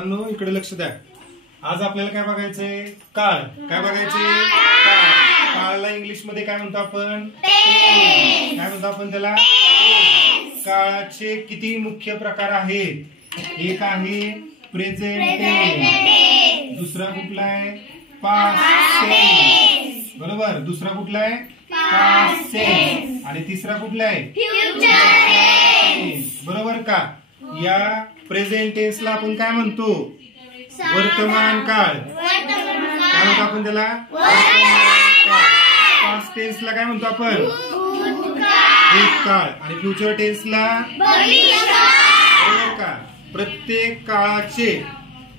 बाळांनो इकडे लक्ष द्या. आज आपल्याला काय बघायचंय? काळ. काय बघायचंय? काळ. काळाला इंग्लिश मध्ये काय म्हणतो आपण? काय म्हणतो आपण त्याला? काळाचे किती मुख्य प्रकार आहेत? एक आहे प्रेझेंट टेन्स, दुसरा कुठला आहे? Past tense. बरोबर. दुसरा कुठला आहे? Past tense. आणि तिसरा कुठला आहे? Future tense. बरोबर का? या प्रेझेंट टेन्सला आपण काय म्हणतो? वर्तमान काळ. काय म्हणतो आपण त्याला? पास्ट टेन्सला काय म्हणतो आपण? भूतकाळ. आणि फ्युचर टेन्सला बरोबर का? प्रत्येक काळाचे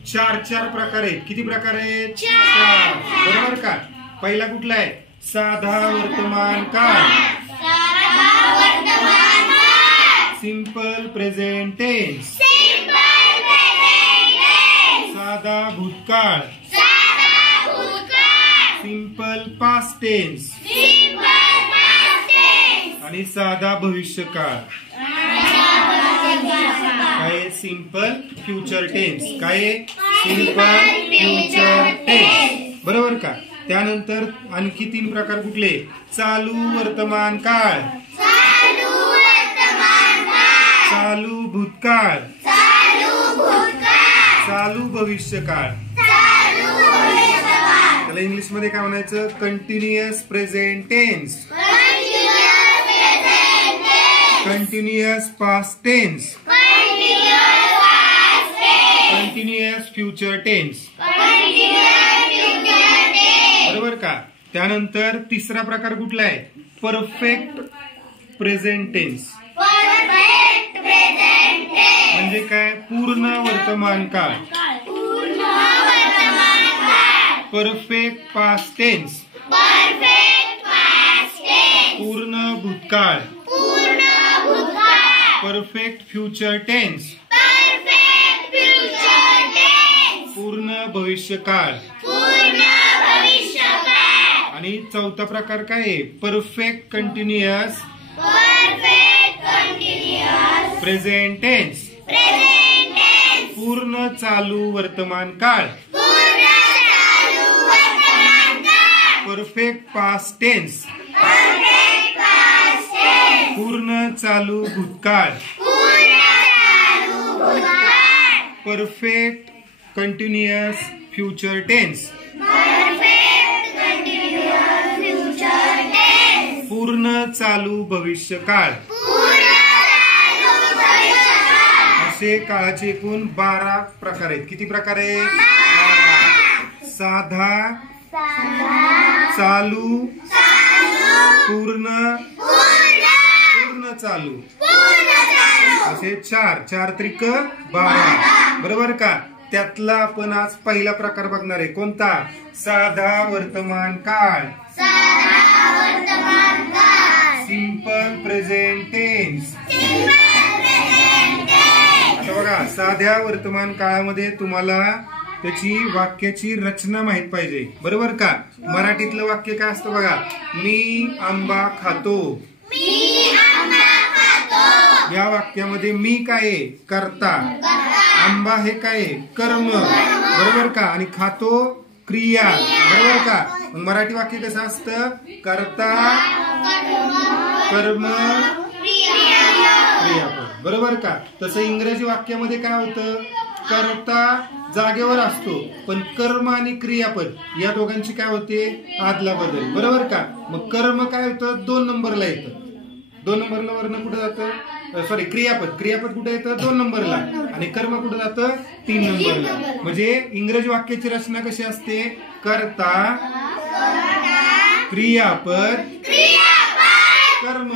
चार प्रकार आहेत. किती प्रकार आहेत? 4. बरोबर का? पहिला कुठला आहे? साधा वर्तमान काळ, सिंपल प्रेझेंट टेन्स, साधा भूतकाळ, सिंपल पास्ट टेन्स आणि साधा भविष्यकाळ. काय? Simple future tense. काय? Simple future tense. बरोबर का? त्यानंतर आणखी 3 प्रकार कुठले? चालू वर्तमान काळ, चालू भूतकाळ, चालू भविष्यकाळ. त्याला इंग्लिश मध्ये काय म्हणायचं? Continuous present tense, continuous past tense, continuous future tense. बरोबर का? त्यानंतर तिसरा प्रकार कुठला आहे? Perfect present tense. म्हणजे काय? पूर्ण वर्तमान काळ. परफेक्ट पास्ट टेन्स, पूर्ण भूतकाळ, परफेक्ट फ्युचर टेन्स, पूर्ण भविष्यकाळ. आणि चौथा प्रकार काय आहे? परफेक्ट कंटिन्युअस प्रेझेंट टेन्स, पूर्ण चालू वर्तमान काळ, परफेक्ट पास्ट टेन्स, पूर्ण चालू भूतकाळ, परफेक्ट कंटिन्युअस फ्युचर टेन्स, पूर्ण चालू भविष्यकाळ. असे काळाचे एकूण 12 प्रकार आहेत. किती प्रकार आहेत? 12. साधा, चालू, पूर्ण, पूर्ण चालू, असे 4 त्रिक 12. बरोबर का? त्यातला आपण आज पहिला प्रकार बघणार आहे. कोणता? साधा वर्तमान काळ, सिंपल प्रेझेंट टेन्स. आता बघा, साध्या वर्तमान काळामध्ये तुम्हाला त्याची वाक्याची रचना माहित पाहिजे. बरोबर का? मराठीतलं वाक्य काय असतं बघा? मी आंबा खातो. या वाक्यामध्ये मी काय आहे? कर्ता. आंबा हे काय? कर्म. बरोबर का? आणि खातो क्रिया. बरोबर का? मराठी वाक्य कसं असतं? कर्ता, कर्म, क्रियापद. बरोबर का? तसं इंग्रजी वाक्यामध्ये काय होतं? कर्ता जागेवर असतो, पण कर्म आणि क्रियापद या दोघांची काय होते? आदला बदल. बरोबर का? मग कर्म काय होतं? 2 नंबरला येतं. 2 नंबरला वरनं कुठे जातं? सॉरी, क्रियापद कुठे येतं? 2 नंबरला. आणि कर्म कुठे जातं? 3 नंबरला. म्हणजे इंग्रजी वाक्याची रचना कशी असते? कर्ता, क्रियापद, कर्म.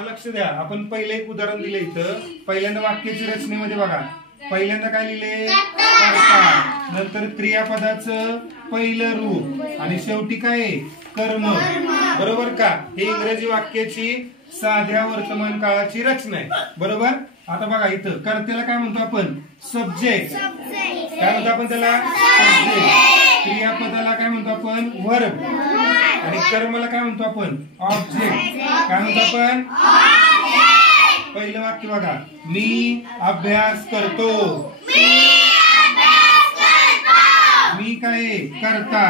लक्ष द्या. आपण पहिले एक उदाहरण दिले इथं. पहिल्यांदा वाक्याची रचनेमध्ये बघा. पहिल्यांदा काय लिहिले? कर्ता, नंतर क्रियापदाचं पहिलं रूप आणि शेवटी काय? कर्म. बरोबर का? हे इंग्रजी वाक्याची साध्या वर्तमान काळाची रचना आहे. बरोबर. आता बघा इथं कर्त्याला काय म्हणतो आपण? सब्जेक्ट. काय म्हणतो आपण त्याला? सब्जेक्ट. क्रियापदाला काय म्हणतो आपण? वर्ब. आणि कर्मला काय म्हणतो आपण? ऑब्जेक्ट. काय म्हणतो आपण? पहिलं वाक्य बघा. मी अभ्यास करतो. मी काय आहे? करता.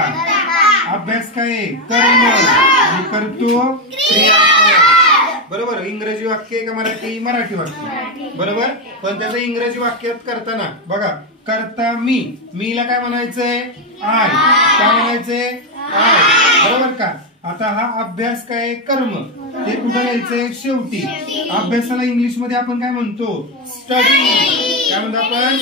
अभ्यास काय आहे? कर्म. आणि करतो क्रियापद. बरोबर. इंग्रजी वाक्य आहे का मराठी? मराठी वाक्य. बरोबर. पण त्याचं इंग्रजी वाक्यात करताना बघा, करता मी, मीला काय म्हणायचंय? आय. काय म्हणायचंय? आय. बरोबर का? आता हा अभ्यास काय? कर्म. ते कुठं लिहायचंय? शेवटी. अभ्यासाला इंग्लिश मध्ये आपण काय म्हणतो? स्टडी. काय म्हणतो आपण?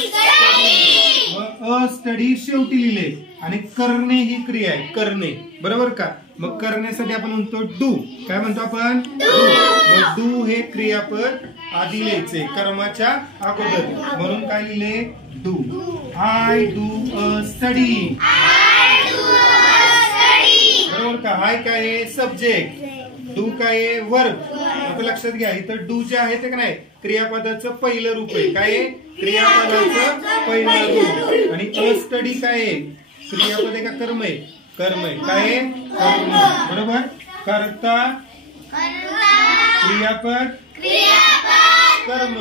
स्टडी शेवटी लिहिले. आणि करणे ही क्रिया आहे. करणे. बरोबर का? मग करण्यासाठी आपण म्हणतो डू. काय म्हणतो आपण? डू. डू हे क्रियापद आधी लिहायचे कर्माच्या अगोदर. म्हणून काय लिहिले? Do. I do a study. बरोबर का? आय काय आहे? सब्जेक्ट. डू काय आहे? वर्ब. आता लक्षात घ्या, इथं डू जे आहे ते का नाही क्रियापदाचं पहिलं रूप आहे. काय आहे? क्रियापदाचं पहिलं रूप. आणि अ स्टडी काय आहे? क्रियापद आहे का कर्म आहे? कर्म आहे. काय आहे? कर्म. बरोबर. करता क्रियापद कर्म.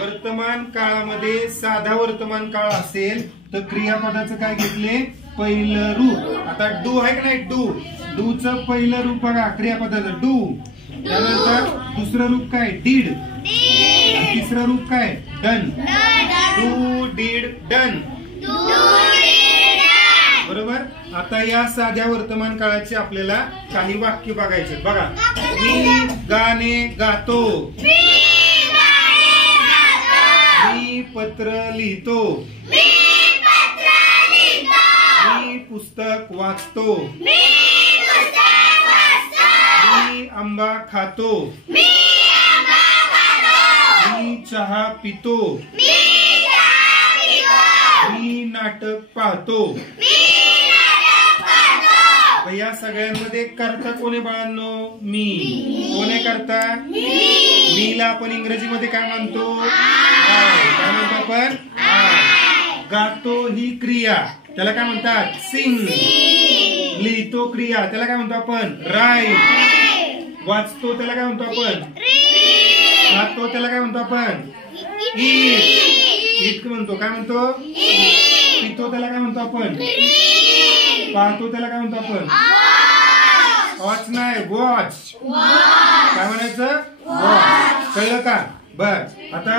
वर्तमान काळामध्ये साधा वर्तमान काळ असेल तर क्रियापदाचं काय घेतले? पहिलं रूप. आता डू आहे का नाही? डू. डूचं पहिलं रूप बघा क्रियापदाचं डू. त्यानंतर दुसरं रूप काय? डीड. तिसरं रूप काय? डन. Do did done. बरोबर. आता या साध्या वर्तमान काळाचे आपल्याला काही वाक्य बघायचे. बघा, मी गाणे गातो. मी पत्र लिहितो. मी पुस्तक वाचतो. मी आंबा खातो. मी चहा पितो. मी नाटक पाहतो. या सगळ्यांमध्ये करता कोणी बाळांनो? मी. कोणी करता? मीला आपण इंग्रजीमध्ये काय म्हणतो? काय म्हणतो आपण? गातो ही क्रिया, त्याला काय म्हणतात? सिंग. लिहितो क्रिया, त्याला काय म्हणतो आपण? राईट. वाचतो त्याला काय म्हणतो आपण? खातो त्याला काय म्हणतो आपण? ईट. ईट म्हणतो. काय म्हणतो? पितो त्याला काय म्हणतो आपण? पाहतो त्याला काय म्हणतो आपण? वॉच नाही, वॉच. काय म्हणायचं? वॉच. कळलं का? बर. आता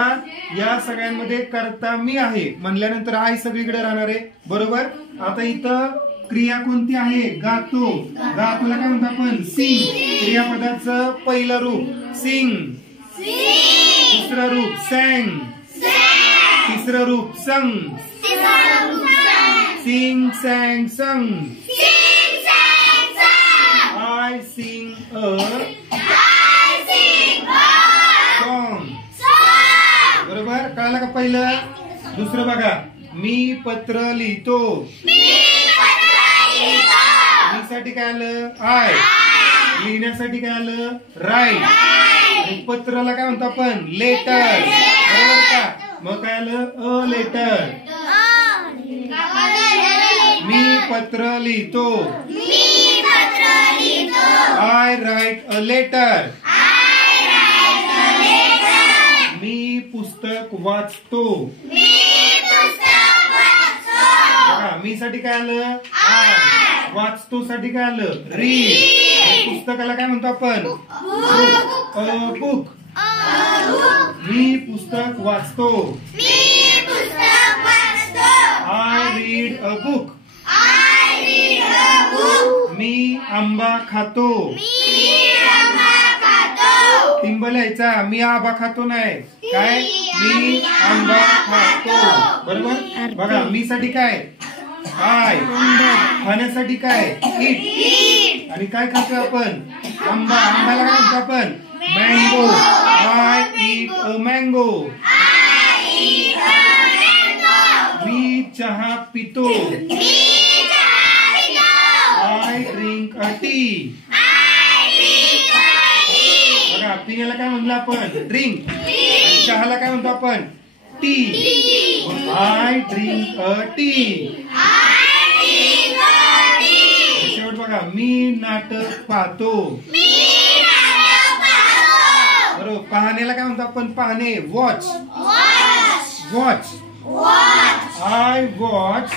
या सगळ्यांमध्ये करता मी आहे म्हणल्यानंतर आय सगळीकडे राहणार आहे. बरोबर. आता इथं क्रिया कोणती आहे? गातो. गातोला काय म्हणतो आपण? सिंग. क्रियापदाचं पहिलं रूप सिंग. दुसरं रूप सॅंग. तिसरं रूप sung. Sing sang sung. I sing a song. बरोबर. कळलं का पहिलं? दुसरं बघा, मी पत्र लिहितो. लिहिण्यासाठी काय आलं? आय. लिहिण्यासाठी काय आलं? राईट. आणि पत्राला काय म्हणतो आपण? लेटर. बरोबर का? मग काय आलं? अ लेटर. मी पत्र लिहितो. I write a letter. मी पुस्तक वाचतो. मी साठी काय आलं? आय. वाचतो साठी काय आलं? रीड. पुस्तकाला काय म्हणतो आपण? बुक. मी पुस्तक वाचतो. I read a book. मी आंबा खातो. टिंब लिहायचा. मी आंबा खातो नाही. काय? मी आंबा खातो. बरोबर. बघा, मी साठी काय? आय. खाण्यासाठी काय? इट. आणि काय खातो आपण? आंबा. आंब्याला काय म्हणतो आपण? Mango. I eat a mango. मी चहा पितो. I drink a tea. बघा, पिण्याला काय म्हणलं आपण? ड्रिंक. आणि चहाला काय म्हणतो आपण? T. I drink a T. शेवट बघा, मी नाटक पाहतो. बरोबर. पाहण्याला काय म्हणतो आपण? पाहणे. वॉच. वॉच. आय वॉच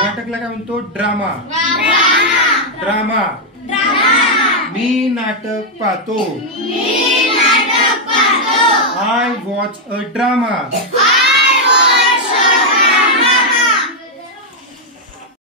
नाटकला काय म्हणतो ड्रामा ड्रामा मी नाटक पाहतो आय वॉच अ ड्रामा